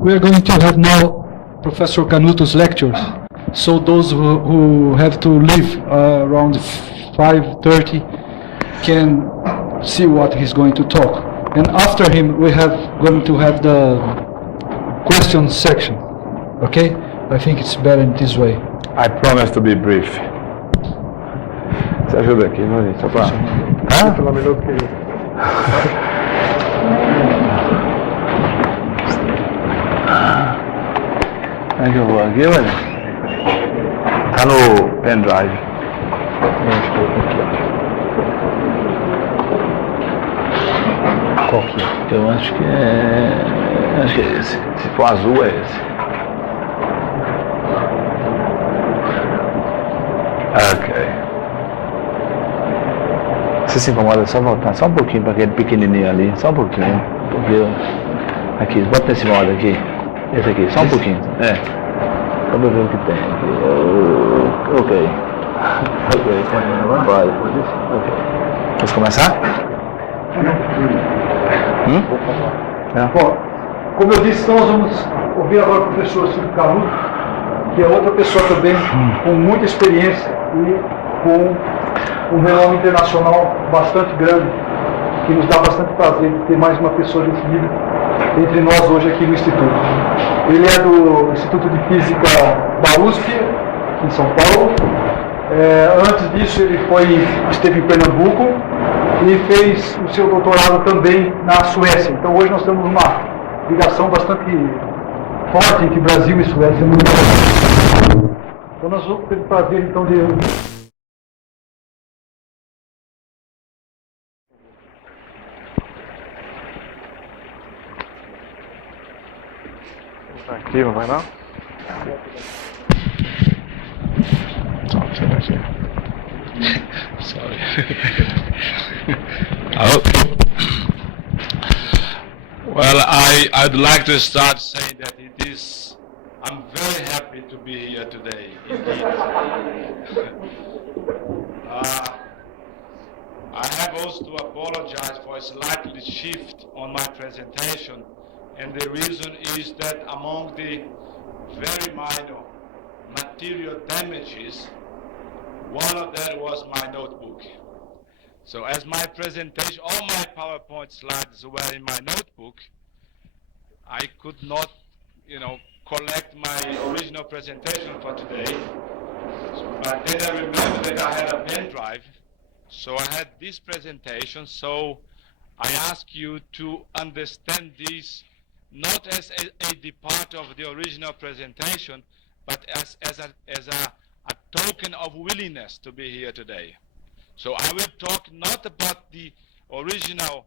We are going to have now Professor Canuto's lectures. So those who have to leave around 5:30 can see what he's going to talk. And after him, we have going to have the question section. Okay? I think it's better in this way. I promise to be brief. Você ajuda aqui, não é? Só para... Hã? Pelo menos que... Como é que eu vou aqui, olha? Tá no pendrive. Qual que é? Eu acho que é... Acho que é esse. Se for azul, é esse. Ok. Você se incomoda só voltar só um pouquinho para aquele pequenininho ali, só um pouquinho, porque eu... Aqui, bota nesse modo aqui, esse aqui, só um pouquinho, só para ver o que tem aqui. Ok. Pode. Ok. Vamos começar? Bom, como eu disse, nós vamos ouvir agora o professor Sylvio Canuto, que é outra pessoa também com muita experiência e com um renome internacional bastante grande, que nos dá bastante prazer de ter mais uma pessoa desse nível entre nós hoje aqui no Instituto. Ele é do Instituto de Física da UFPE, em São Paulo. Antes disso, ele esteve em Pernambuco e fez o seu doutorado também na Suécia. Então, hoje nós temos uma ligação bastante forte entre Brasil e Suécia. Então, nós vamos ter o prazer, então, de... Aqui, não vai não? Sorry. Well, I'd like to start saying that I'm very happy to be here today, indeed. I have also to apologize for a slightly shift on my presentation, and the reason is that among the very minor material damages, one of them was my notebook. So as my presentation, all my PowerPoint slides were in my notebook, I could not, collect my original presentation for today. But then I remembered that I had a pen drive, so I had this presentation, so I ask you to understand this not as a part of the original presentation, but as a token of willingness to be here today. So I will talk not about the original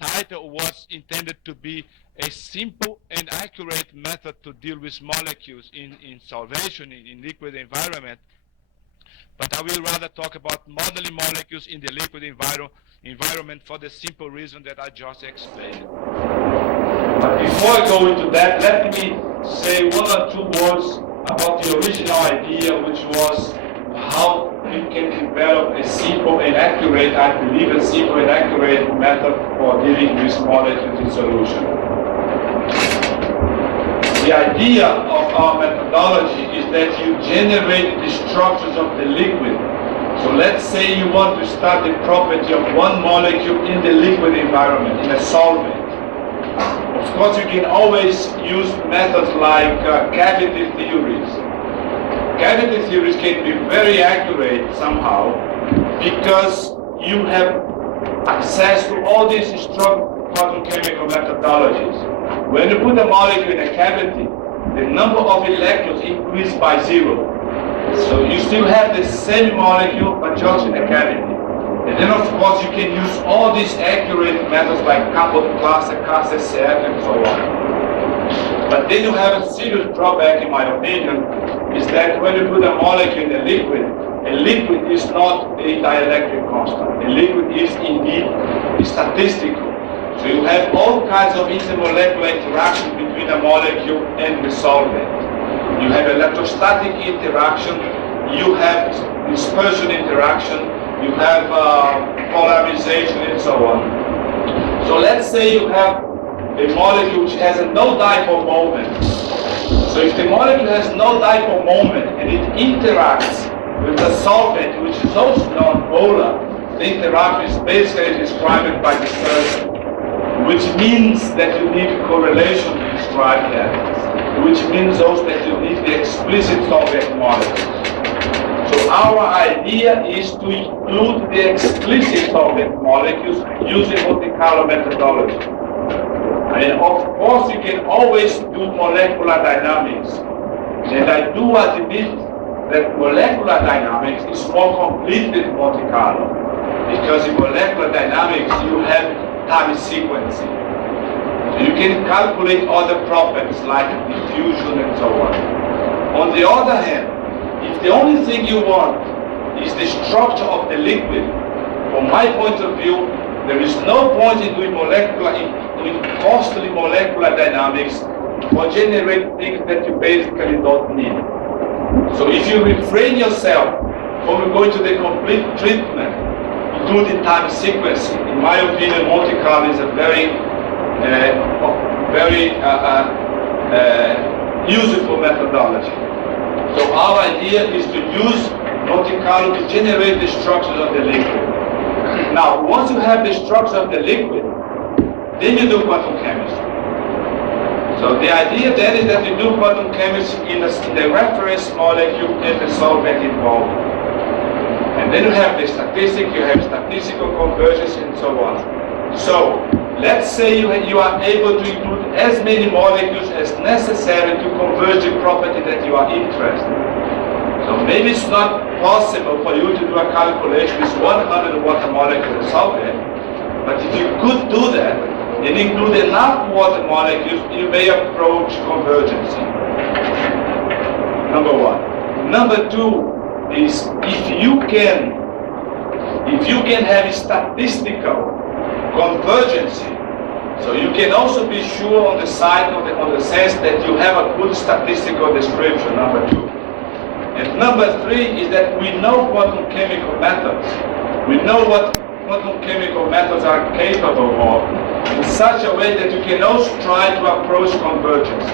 title was intended to be a simple and accurate method to deal with molecules in solvation in liquid environment, but I will rather talk about modeling molecules in the liquid environment for the simple reason that I just explained. But before I go into that, let me say one or two words about the original idea, which was how we can develop a simple and accurate, I believe a simple and accurate method for dealing with molecules in solution. The idea of our methodology is that you generate the structures of the liquid. So let's say you want to study the property of one molecule in the liquid environment, in a solvent. Of course, you can always use methods like cavity theories. Cavity theories can be very accurate somehow because you have access to all these strong photochemical methodologies. When you put a molecule in a cavity, the number of electrons increase by 0. So you still have the same molecule, but just in a cavity. And then of course you can use all these accurate methods like coupled cluster, CF, and so on. But then you have a serious drawback, in my opinion, is that when you put a molecule in a liquid is not a dielectric constant. A liquid is indeed statistical. So you have all kinds of intermolecular interaction between a molecule and the solvent. You have electrostatic interaction, you have dispersion interaction, you have polarization and so on. So let's say you have a molecule which has no dipole moment. So if the molecule has no dipole moment and it interacts with the solvent, which is also non-polar, the interaction is basically described by dispersion, which means that you need correlation to describe that, which means also that you need the explicit solvent molecules. So our idea is to include the explicit solvent molecules using Monte Carlo methodology. And of course you can always do molecular dynamics. And I do admit that molecular dynamics is more complete than Monte Carlo. Because in molecular dynamics you have time sequencing. So you can calculate other properties like diffusion and so on. On the other hand, if the only thing you want is the structure of the liquid, from my point of view, there is no point in doing costly molecular dynamics for generating things that you basically don't need. So if you refrain yourself from going to the complete treatment, including time sequencing, in my opinion, Monte Carlo is a very useful methodology. So our idea is to use Monte Carlo to generate the structures of the liquid. Now, once you have the structure of the liquid, then you do quantum chemistry. So the idea then is that you do quantum chemistry in the reference molecule and the solvent involved. And then you have the statistics, you have statistical convergence and so on. So let's say you are able to include as many molecules as necessary to converge the property that you are interested in. So maybe it's not possible for you to do a calculation with 100 water molecules solvent, but if you could do that and include enough water molecules, you may approach convergence. Number one. Number two is if you can have statistical convergence, so you can also be sure on the side on the sense that you have a good statistical description. Number two. And number three is that we know quantum chemical methods. We know what quantum chemical methods are capable of in such a way that you can also try to approach convergence.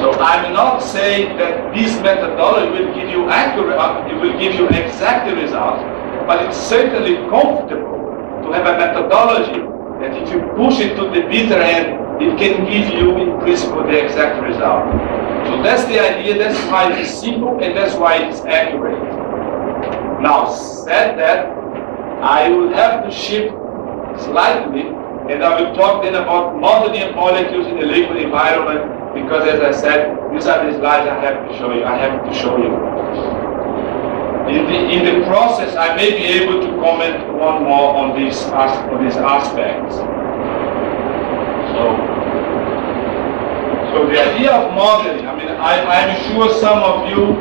So I'm not saying that this methodology will give you accurate, it will give you exact results, but it's certainly comfortable to have a methodology that if you push it to the bitter end, it can give you in principle the exact result. So that's the idea, that's why it's simple and that's why it's accurate. Now, said that, I will have to shift slightly and I will talk then about modeling molecules in the liquid environment because as I said, these are the slides I have to show you. In the process, I may be able to comment one more on these aspects. So the idea of modeling, I'm sure some of you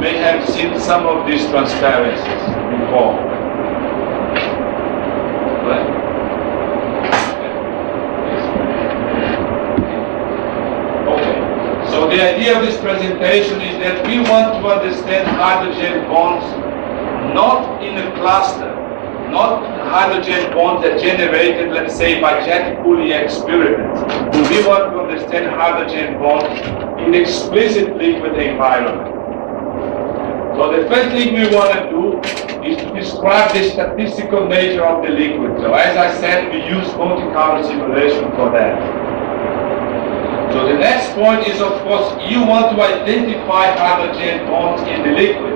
may have seen some of these transparencies before. Right? Okay. So the idea of this presentation is that we want to understand hydrogen bonds not in a cluster, not hydrogen bonds that generated, let's say, by jet cooling experiments. We want to understand hydrogen bonds in explicit liquid environment. So the first thing we want to do is to describe the statistical nature of the liquid. So as I said, we use Monte Carlo simulation for that. So the next point is, of course, you want to identify hydrogen bonds in the liquid.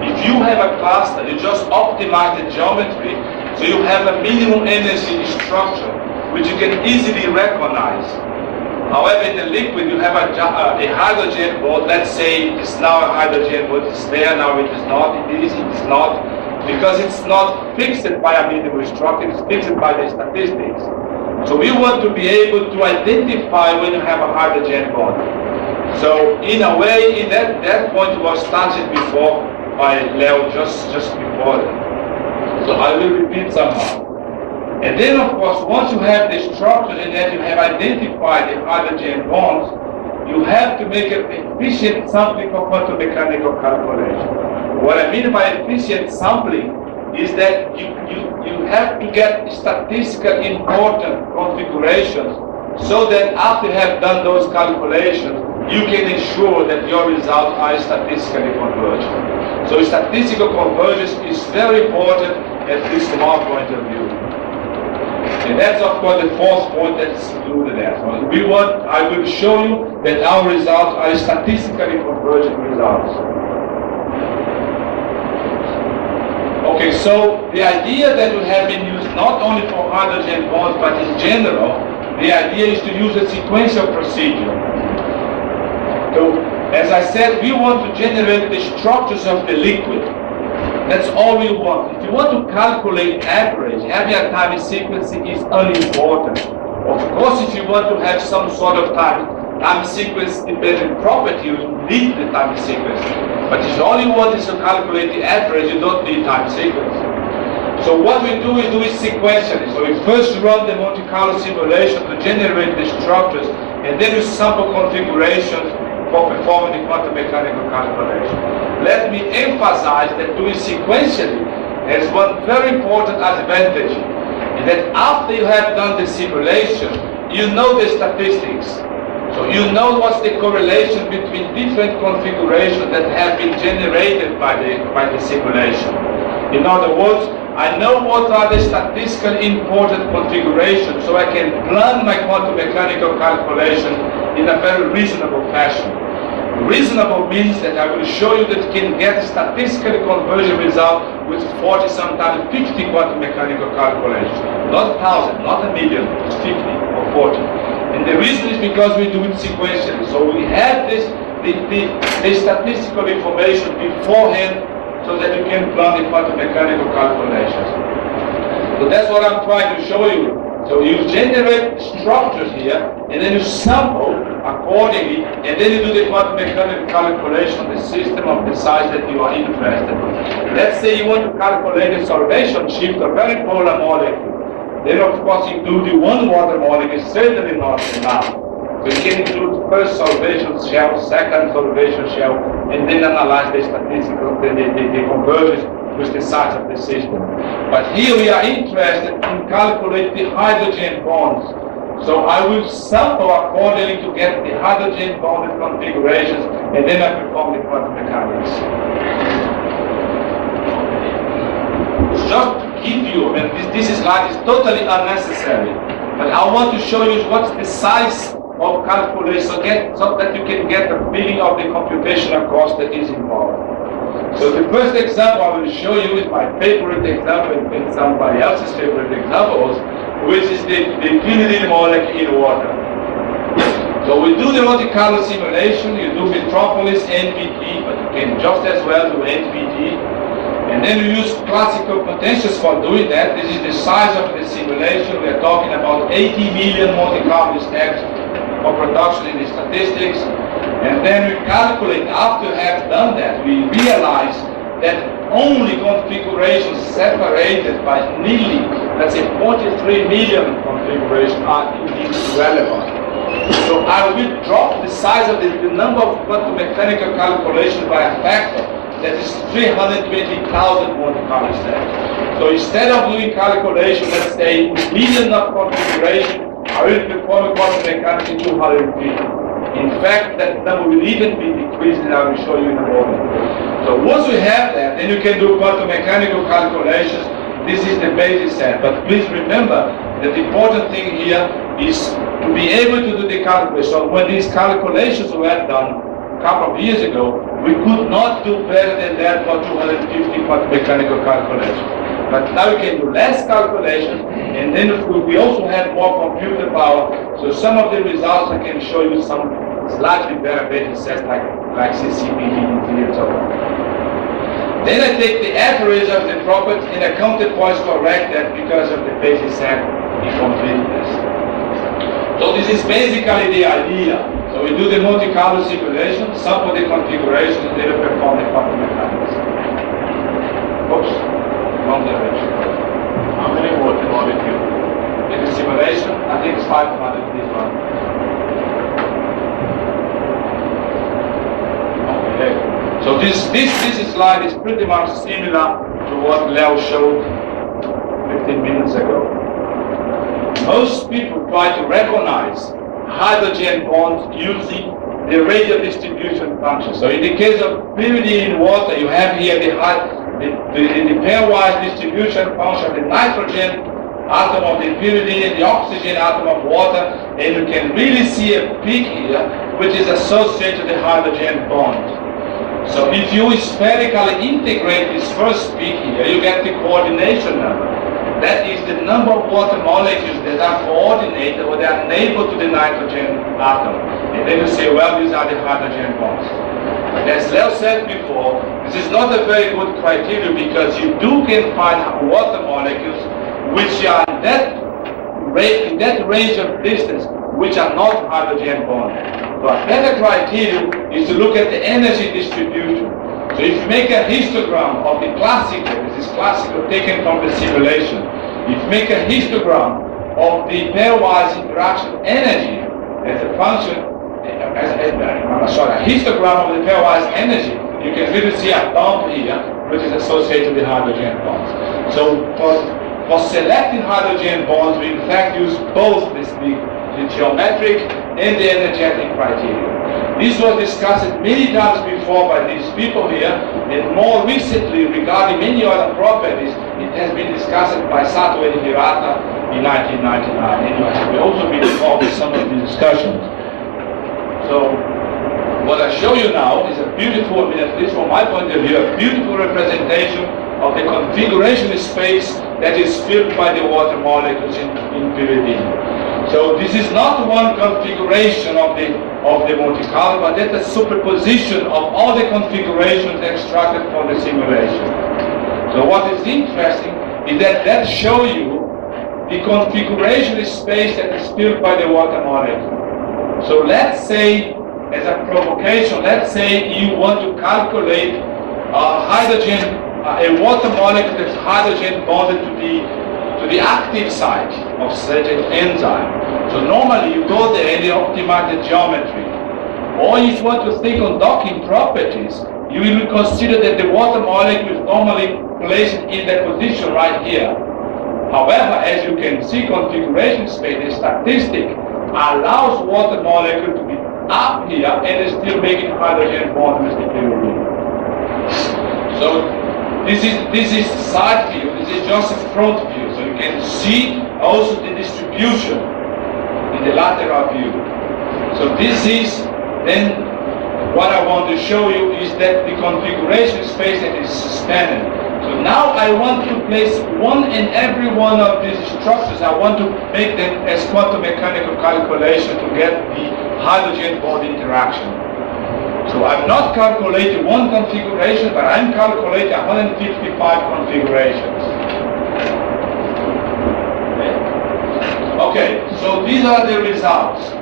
If you have a cluster, you just optimize the geometry, so you have a minimum energy structure, which you can easily recognize. However, in the liquid, you have a hydrogen bond. Let's say it's now a hydrogen bond. It's there, now it is not. It is not. Because it's not fixed by a minimum structure, it's fixed by the statistics. So we want to be able to identify when you have a hydrogen bond. So in a way, in that point was started before by Leo just before that. So I will repeat somehow. And then of course, once you have the structure and that you have identified the hydrogen bonds, you have to make an efficient sampling for quantum mechanical calculation. What I mean by efficient sampling is that you have to get statistically important configurations so that after you have done those calculations, you can ensure that your results are statistically convergent. So statistical convergence is very important, at least from our point of view. And that's of course the fourth point that's included there. So I will show you that our results are statistically convergent results. Okay, so the idea that will have been used not only for hydrogen bonds but in general, the idea is to use a sequential procedure. So, as I said, we want to generate the structures of the liquid. That's all we want. If you want to calculate average, having a time sequence is unimportant. Of course, if you want to have some sort of time sequence dependent property, you need the time sequence. But if all you want is to calculate the average, you don't need time sequence. So what we do is sequentially. So we first run the Monte Carlo simulation to generate the structures, and then we sample configurations for performing the quantum mechanical calculation. Let me emphasize that doing sequentially has one very important advantage, is that after you have done the simulation, you know the statistics. So you know what's the correlation between different configurations that have been generated by the simulation. In other words, I know what are the statistically important configurations, so I can plan my quantum mechanical calculation in a very reasonable fashion. Reasonable means that I will show you that you can get statistically convergent result with 40, sometimes 50 quantum mechanical calculations. Not 1,000, not 1,000,000, it's 50 or 40. And the reason is because we do it sequentially. So we have the statistical information beforehand so that you can plan the quantum mechanical calculations. So that's what I'm trying to show you. So you generate structures here, and then you sample accordingly, and then you do the quantum mechanical calculation of the system of the size that you are interested in. Let's say you want to calculate the solvation shift of a very polar molecule. Then of course include the one water molecule, certainly not enough. So you can include first solvation shell, second solvation shell, and then analyze the statistical, the convergence with the size of the system. But here we are interested in calculating the hydrogen bonds. So I will sample accordingly to get the hydrogen bonded configurations, and then I perform the quantum mechanics. Just to give you, this slide is totally unnecessary, but I want to show you what's the size of calculation so that you can get a feeling of the computational cost that is involved. So the first example I will show you is my favorite example and somebody else's favorite examples, which is the quinidine molecule in water. So we do the Monte Carlo simulation, you do Metropolis NVT, but you can just as well do NVT. And then we use classical potentials for doing that. This is the size of the simulation. We are talking about 80 million Monte Carlo steps for production in the statistics. And then we calculate, after we have done that, we realize that only configurations separated by nearly, let's say 43 million configurations are indeed relevant. So I will drop the size of the number of quantum mechanical calculations by a factor that is 320,000 Monte Carlo steps. So instead of doing calculation, let's say million of configuration, I will perform a quantum mechanics in 250. In fact, that number will even be decreased, and I will show you in a moment. So once we have that, then you can do quantum mechanical calculations. This is the basis set. But please remember that the important thing here is to be able to do the calculation. So when these calculations were done a couple of years ago, we could not do better than that for 250 quantum mechanical calculations. But now we can do less calculations, and then we also have more computer power. So some of the results I can show you some slightly better basis sets like CCP, and so on. Then I take the average of the property and I counterpoint correct that because of the basis set incompleteness. So this is basically the idea. So we do the Monte Carlo simulation, sample the configuration, and then we perform the quantum mechanics. Oops, wrong direction. How many water molecules? In the simulation, I think it's 500 in this one. Okay. So this slide is pretty much similar to what Leo showed 15 minutes ago. most people try to recognize hydrogen bonds using the radial distribution function. So in the case of pyridine in water, you have here the pairwise distribution function of the nitrogen atom of the pyridine and the oxygen atom of water, and you can really see a peak here which is associated to the hydrogen bond. So if you spherically integrate this first peak here, you get the coordination number. That is the number of water molecules that are coordinated or they are neighbor to the nitrogen atom. And then you say, well, these are the hydrogen bonds. As Leo said before, this is not a very good criteria because you can find water molecules which are in that range of distance which are not hydrogen bonded. But better criteria is to look at the energy distribution. So if you make a histogram of the classical, this is classical taken from the simulation, if you make a histogram of the pairwise interaction energy as a function, a histogram of the pairwise energy, you can really see a bump here which is associated with the hydrogen bonds. So for selecting hydrogen bonds, we in fact use both the geometric and the energetic criteria. This was discussed many times before by these people here, and more recently regarding many other properties, it has been discussed by Sato and Hirata in 1999, and you have also been involved in some of the discussions. So what I show you now is a beautiful, at least from my point of view, a beautiful representation of the configuration space that is filled by the water molecules in pyridine. So this is not one configuration of the Monte Carlo, but that's a superposition of all the configurations extracted from the simulation. So what is interesting is that shows you the configuration space that is filled by the water molecule. So let's say, as a provocation, let's say you want to calculate a water molecule that's hydrogen bonded to the active site of such an enzyme. So normally you go there and you optimize the geometry. Or if you want to think on docking properties, you will consider that the water molecule is normally placed in the position right here. However, as you can see, configuration space, the statistic allows water molecule to be up here and is still making hydrogen bond with the pyridine. So this is side view, this is just a front view. So you can see also the distribution in the lateral view. So this is then what I want to show you is that the configuration space that is suspended. So now I want to place one and every one of these structures, I want to make them as quantum mechanical calculation to get the hydrogen bond interaction. So I'm not calculating one configuration, but I'm calculating 155 configurations. Okay, so these are the results.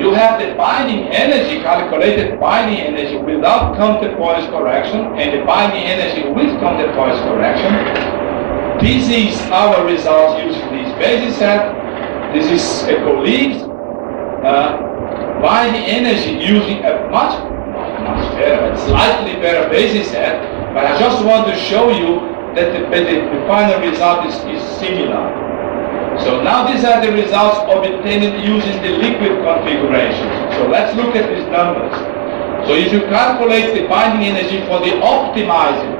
You have the binding energy, calculated binding energy without counterpoise correction, and the binding energy with counterpoise correction. This is our results using this basis set. This is a colleague's binding energy using a much better, slightly better basis set, but I just want to show you that the final result is similar. So now these are the results obtained using the liquid configuration. So let's look at these numbers. So if you calculate the binding energy for the optimizing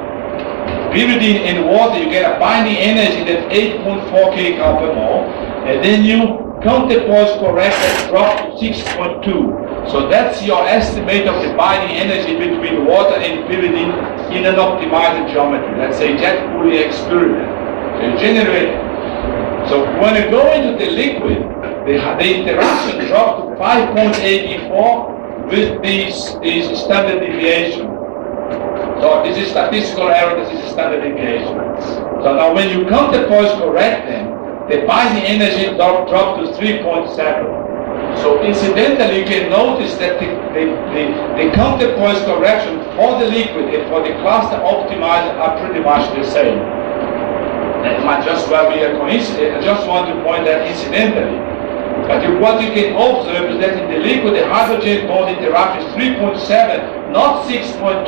pyridine in water, you get a binding energy that's 8.4 kcal per mole, and then you counterpoise correct and drop to 6.2. So that's your estimate of the binding energy between water and pyridine in an optimized geometry. Let's say jet Cooley experiment. So you generate it. So when you go into the liquid, the interaction drops to 5.84 with these standard deviation. So this is statistical error, this is standard deviation. So now when you counterpoise correct them, the binding energy drops to 3.7. So incidentally, you can notice that the counterpoise correction for the liquid and for the cluster optimizer are pretty much the same. That might just well be a coincidence. I just want to point that incidentally. But what you can observe is that in the liquid, the hydrogen bond interaction is 3.7, not 6.2.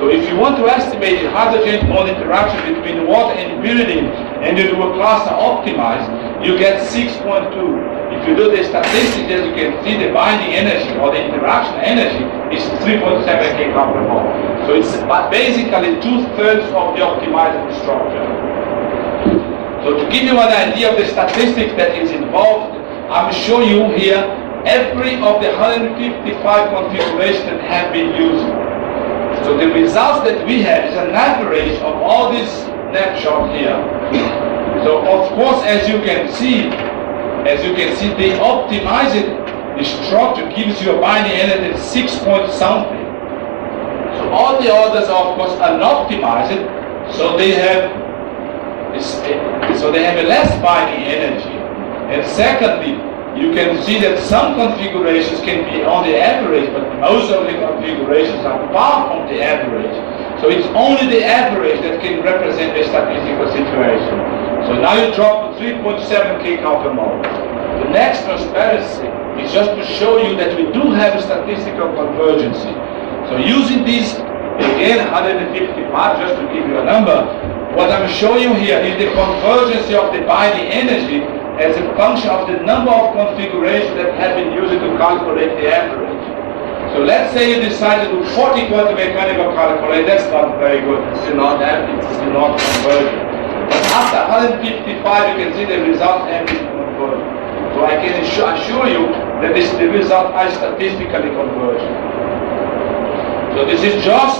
So if you want to estimate the hydrogen bond interaction between water and pyridine, and you do a cluster optimized, you get 6.2. If you do the statistics, as you can see, the binding energy or the interaction energy is 3.7 kcal per mole. So it's basically 2/3 of the optimized structure. So to give you an idea of the statistics that is involved, I'm showing you here every of the 155 configurations that have been used. So the results that we have is an average of all these snapshots here. So of course, as you can see, the optimized structure gives you a binding energy of 6 point something. So all the others are of course unoptimized, so they have a less binding energy. And secondly, you can see that some configurations can be on the average, but most of the configurations are far from the average. So it's only the average that can represent a statistical situation. So now you drop to 3.7 kcal per mole. The next transparency is just to show you that we do have a statistical convergency. So using these, again, 155, just to give you a number, what I'm showing you here is the convergency of the binding energy as a function of the number of configurations that have been used to calculate the average. So let's say you decide to do 40 quantum mechanical calculations, that's not very good, it's still not convergent. But after 155, you can see the results have been convergent. So I can assure you that the results are statistically convergent. So this is just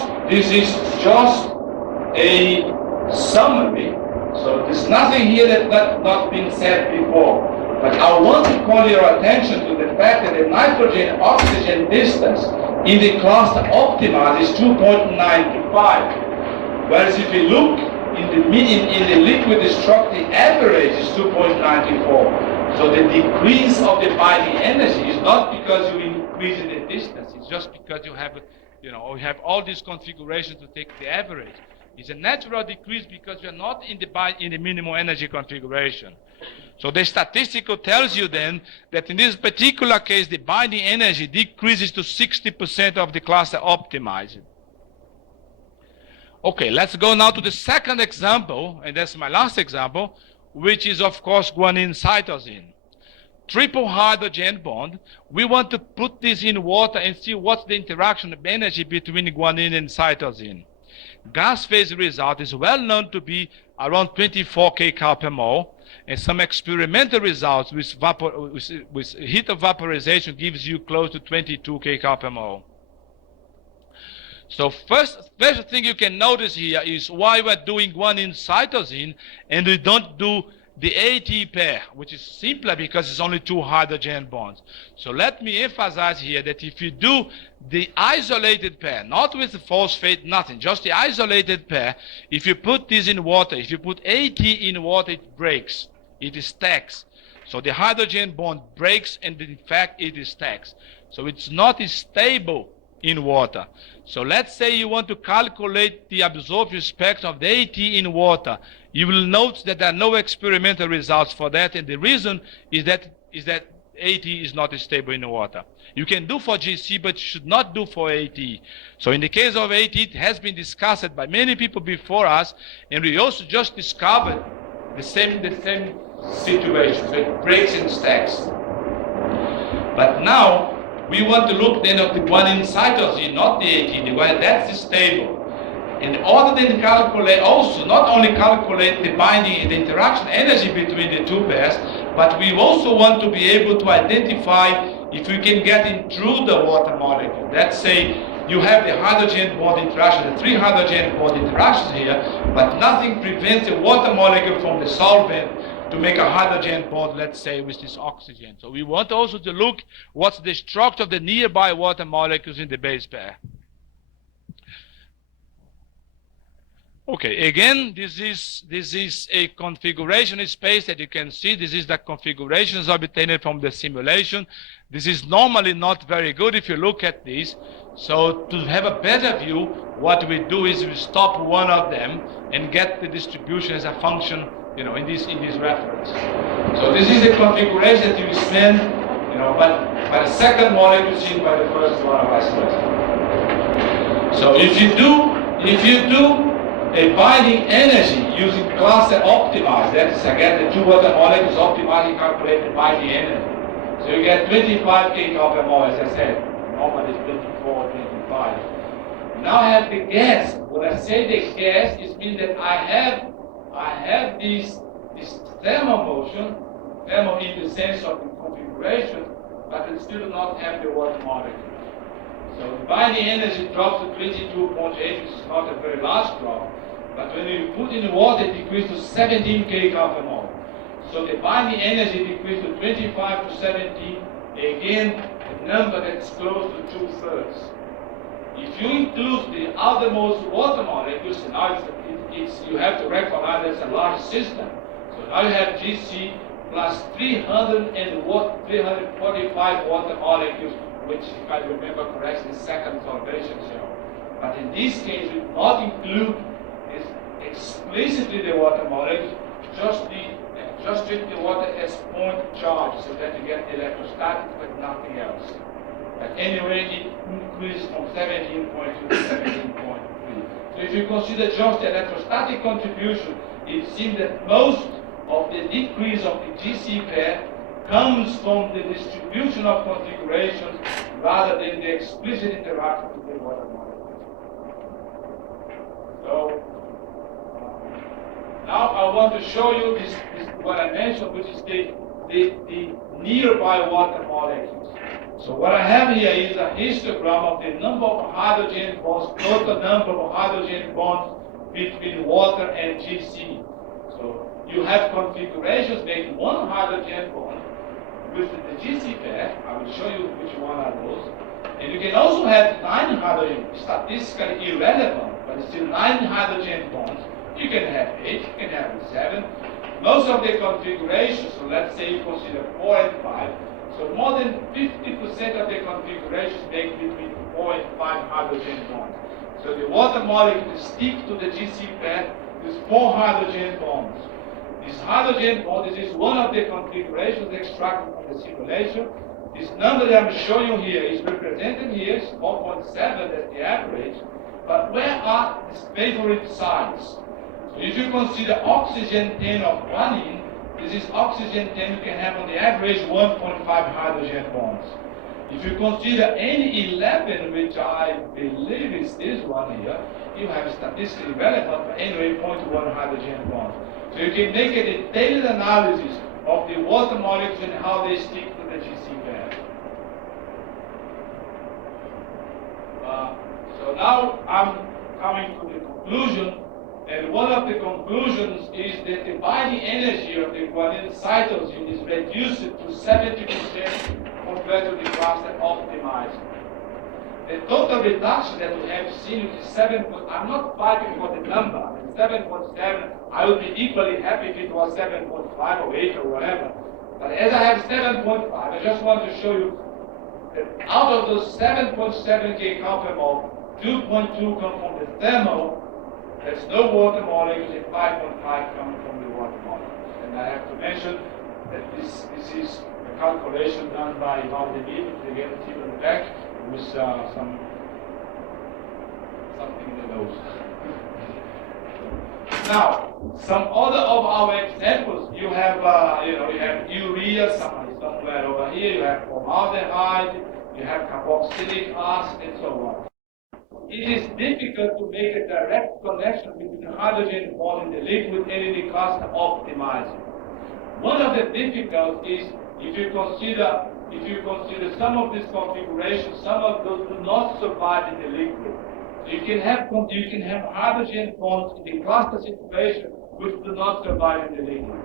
a summary. So there's nothing here that's not been said before. But I want to call your attention to the fact that the nitrogen-oxygen distance in the cluster optimized is 2.95. Whereas if you look in the liquid destructive average is 2.94. So the decrease of the binding energy is not because you increase in the distance, it's just because you have all these configurations to take the average. It's a natural decrease because you're not in the minimum energy configuration. So the statistical tells you then that in this particular case the binding energy decreases to 60% of the cluster optimized. Okay, let's go now to the second example, and that's my last example, which is of course guanine cytosine. Triple hydrogen bond. We want to put this in water and see what's the interaction of energy between guanine and cytosine. Gas phase result is well known to be around 24 kcal per mole, and some experimental results with heat of vaporization gives you close to 22 kcal per mole. So first thing you can notice here is why we're doing guanine cytosine and we don't do the AT pair, which is simpler because it's only two hydrogen bonds. So let me emphasize here that if you do the isolated pair, not with the phosphate, nothing, just the isolated pair, if you put this in water, if you put AT in water, it breaks, it stacks. So the hydrogen bond breaks and in fact it stacks. So it's not stable in water. So let's say you want to calculate the absorption spectrum of the AT in water. You will note that there are no experimental results for that, and the reason is that AT is not stable in the water. You can do for GC, but you should not do for AT. So in the case of AT, it has been discussed by many people before us, and we also just discovered the same situation. So it breaks and stacks. But now we want to look then at the guanine cytosine, not the AT, the one that's stable. In order then calculate also, not only calculate the binding and the interaction energy between the two pairs, but we also want to be able to identify if we can get in through the water molecule. Let's say you have the hydrogen bond interaction, the three hydrogen bond interactions here, but nothing prevents the water molecule from the solvent to make a hydrogen bond, let's say, with this oxygen. So we want also to look what's the structure of the nearby water molecules in the base pair. Okay, again, this is a configuration space that you can see. This is the configurations obtained from the simulation. This is normally not very good if you look at this. So to have a better view, what we do is we stop one of them and get the distribution as a function, in this reference. So this is the configuration that you spend, by the second molecule seen by the first one, vice versa. So if you do a binding energy using cluster optimized. That is again the two water molecules optimizing calculate the binding energy. So you get 25 kcal/mol, as I said. Normally it's 24, 25. Now I have the gas. When I say the gas, it means that I have this thermal motion, thermal in the sense of the configuration, but it still do not have the water molecule. So the binding energy drops to 22.8, which is not a very large drop, but when you put in the water, it decreases to 17 kcal/mol. So the binding energy decreased to 25 to 17, again, a number that's close to 2/3. If you include the outermost water molecules, now you have to recognize that's a large system. So now you have GC plus 345 water molecules, which, if I remember correctly, is second solvation cell. But in this case, we do not include explicitly the water molecules, just treat the water as point charge, so that you get electrostatic, but nothing else. But anyway, it increases from 17.2 to 17.3. So if you consider just the electrostatic contribution, it seems that most of the decrease of the GC pair comes from the distribution of configurations rather than the explicit interaction with the water molecule. So now I want to show you this what I mentioned, which is the nearby water molecules. So what I have here is a histogram of the number of hydrogen bonds, total number of hydrogen bonds between water and GC. So you have configurations making one hydrogen bond with the GC pair. I will show you which one are those. And you can also have 9 hydrogen, statistically irrelevant, but still 9 hydrogen bonds. You can have 8, you can have 7. Most of the configurations, so let's say you consider 4 and 5, so more than 50% of the configurations make between 4 and 5 hydrogen bonds. So the water molecule sticks to the GC pair with 4 hydrogen bonds. This hydrogen bond, this is one of the configurations extracted from the simulation. This number that I'm showing you here is represented here, it's 4.7, that's the average. But where are the favorite sites? So if you consider oxygen 10 of guanine, this is oxygen 10, you can have on the average 1.5 hydrogen bonds. If you consider any 11, which I believe is this one here, you have statistically relevant, but anyway, 0.1 hydrogen bonds. So you can make a detailed analysis of the water molecules and how they stick to the GC pair. So now I'm coming to the conclusion, and one of the conclusions is that the binding energy of the guanine cytosine is reduced to 70% compared to the cluster optimized. The total reduction that we have seen is 7. I'm not fighting for the number. 7.7. I would be equally happy if it was 7.5 or 8 or whatever. But as I have 7.5, I just want to show you that out of those 7.7 kcal/mol, 2.2 come from the thermal. There's no water molecules, and 5.5 coming from the water molecules. And I have to mention that this is a calculation done by Valdemir, the team in the back, with something in the nose. Now, some other of our examples, you have urea somewhere over here, you have formaldehyde, you have carboxylic acid, and so on. It is difficult to make a direct connection between the hydrogen bond in the liquid and in the cluster optimizing. One of the difficulties, if you consider some of these configurations, some of those do not survive in the liquid. So you can have hydrogen bonds in the cluster situation which do not survive in the liquid.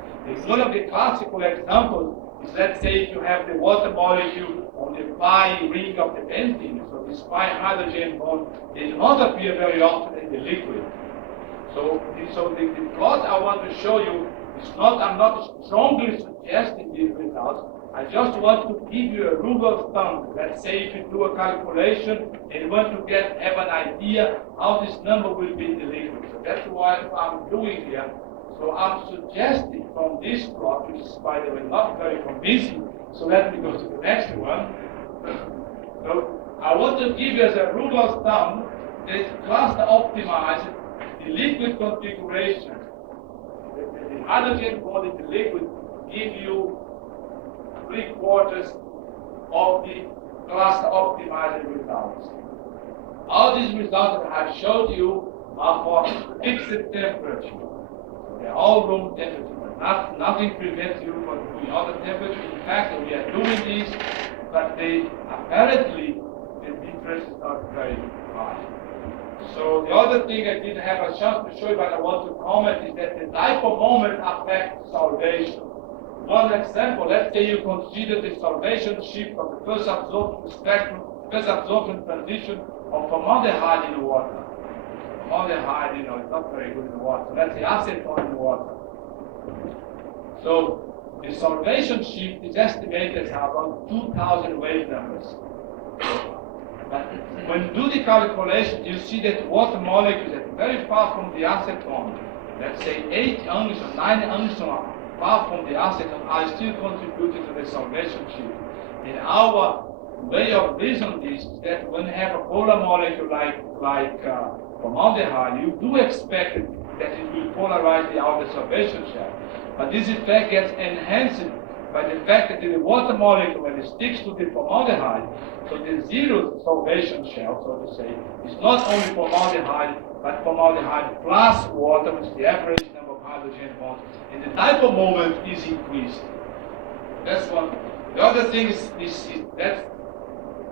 One of the classical examples is, let's say, if you have the water molecule on the pi ring of the benzene, so this pi hydrogen bond, they do not appear very often in the liquid. So the plot I want to show you is I'm not strongly suggesting these results. I just want to give you a rule of thumb. Let's say if you do a calculation and you want to have an idea how this number will be in the liquid. So that's what I'm doing here. So I'm suggesting from this plot, which is, by the way, not very convincing, so let me go to the next one. So I want to give you as a rule of thumb that cluster optimized the liquid configuration, the hydrogen bond in the liquid give you 3/4 of the cluster optimized results. All these results that I have showed you are for fixed temperature. They're all room temperature. Nothing prevents you from doing other temperature. In fact, we are doing these, but apparently the difference is not very high. So the other thing I didn't have a chance to show you, but I want to comment, is that the dipole moment affects solvation. One example, let's say you consider the solvation shift from the first absorption spectrum, first absorption transition of formaldehyde in water. Formaldehyde, is not very good in water. Let's say acetone in water. So the solvation shift is estimated as around 2,000 wave numbers. But when you do the calculation, you see that water molecules that are very far from the acetone, let's say 8 angstrom, 9 angstrom far from the acetone, are still contributing to the solvation shift. And our way of reasoning this is that when you have a polar molecule like formaldehyde, you do expect that it will polarize the outer solvation shell. But this effect gets enhanced by the fact that the water molecule, when it sticks to the formaldehyde, so the zero solvation shell, so to say, is not only formaldehyde, but formaldehyde plus water, which is the average number of hydrogen bonds, and the dipole moment is increased. That's one. The other thing is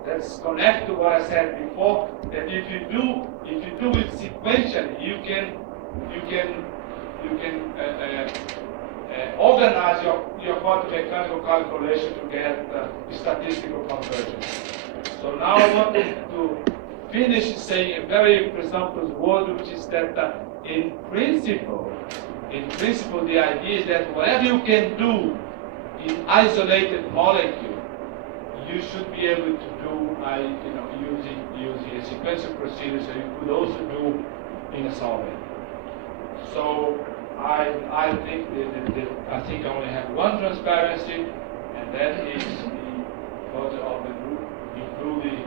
that's connected to what I said before, that if you do it sequentially, you can organize your quantum mechanical calculation to get statistical convergence. So now I want to finish saying a very presumptuous word, which is that in principle, the idea is that whatever you can do in isolated molecule, you should be able to do using a sequential procedure, so you could also do in a solvent. So I think I only have one transparency, and that is the photo of the group, including